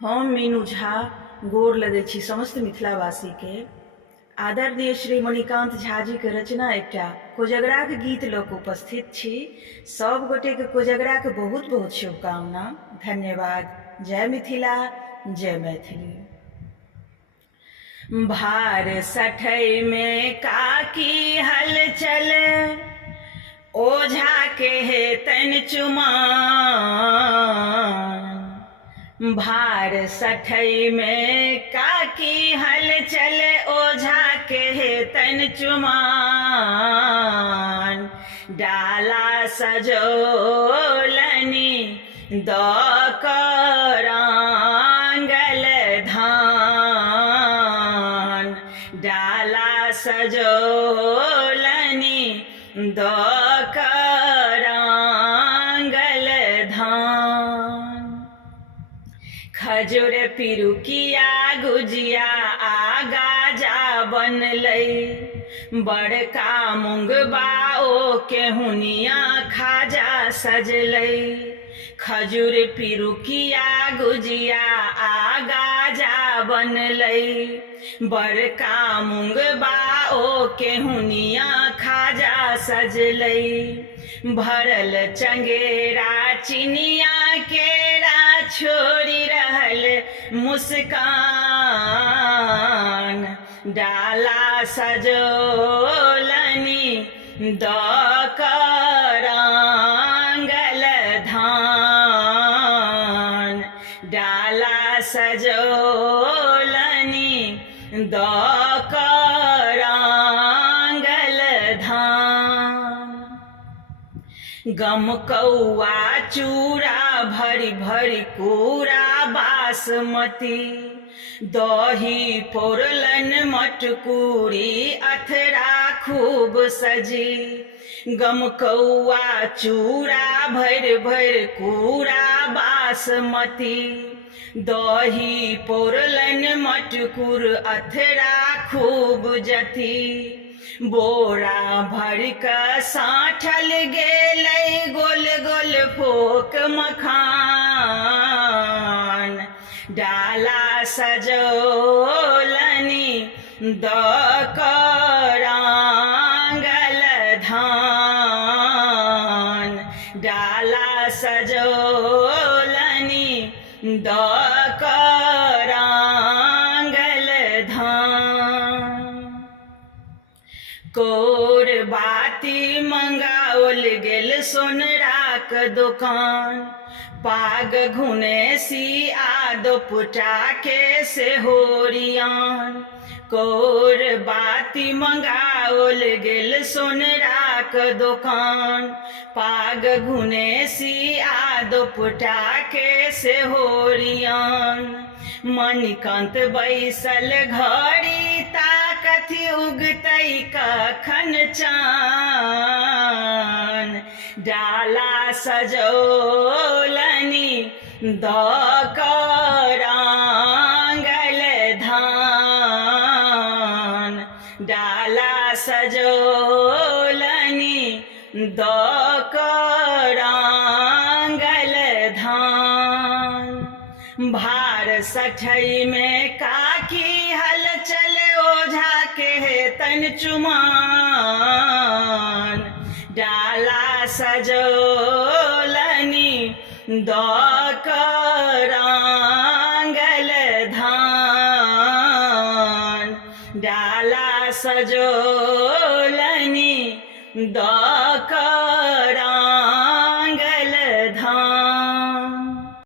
हम मीनू झा गोर लगै छी समस्त मिथिलावासी के। आदरणीय श्री मणिकांत झा जी के रचना एकटा कोजगरा के गीत लऽ कऽ उपस्थित छी। सब गोटे के कोजगरा के बहुत बहुत शुभकामना। धन्यवाद। जय मिथिला, जय मैथिली। भार सठै में काकी हलचल, ओझा के हेतनि चुमान। भार सठै में काकी हलचल, ओझा के हेतनि चुमान। डाला सजोलनि दऽ कऽ रांगल धान। डाला सजोलनि दऽ कऽ रांगल धान। खजूर पिरुकिया गुजिया आ गाजा बनलै, बड़का मुंगबा ओ केहुनिया खाजा सजलै। खजूर पिरुकिया गुजिया आ गाजा बनलै, बड़का मुंगबा ओ केहुनिया खाजा सजलै। भरल चंगेरा चिनिया केरा, छोड़ी रहल मुस्कान। डाला सजोलनि दऽ कऽ रांगल धान। डाला सजोलनि दऽ कऽ रांगल धान। गमकौआ चूड़ा भरि भरि कूड़ा बासमती, दही पौरलनि मटकूरी अथरा खूब सजी। गमकौआ चूड़ा भरि भरि कूड़ा बासमती, दही पौरलनि मटकूर अथरा खूब जति। बोरा भरि कऽ साँठल गेलै गोल गोल फोक मखान। डाला सजोलनि दऽ कऽ रांगल धान। डाला सजोलनि दऽ कऽ रांगल धान। कोर बाती मंगाओल गेल सोनराक दोकान, पाग घुनेसी आ दोपटा के सेहो रियान। कोर बाती मंगाओल गेल सोनराक दोकान, पाग घुनेसी आ दोपटा के सेहो रियान। मणिकांत बैसल घड़ी ताकथि उगतै कखन चान। डाला सजोलनि दऽ कऽ रांगल धान। डाला सजोलनि दऽ कऽ रांगल धान। भार सठै में काकी हलचल, ओझा के हेतनि चुमान। डाला सजोलनि दऽ कऽ रांगल धान। डाला सजो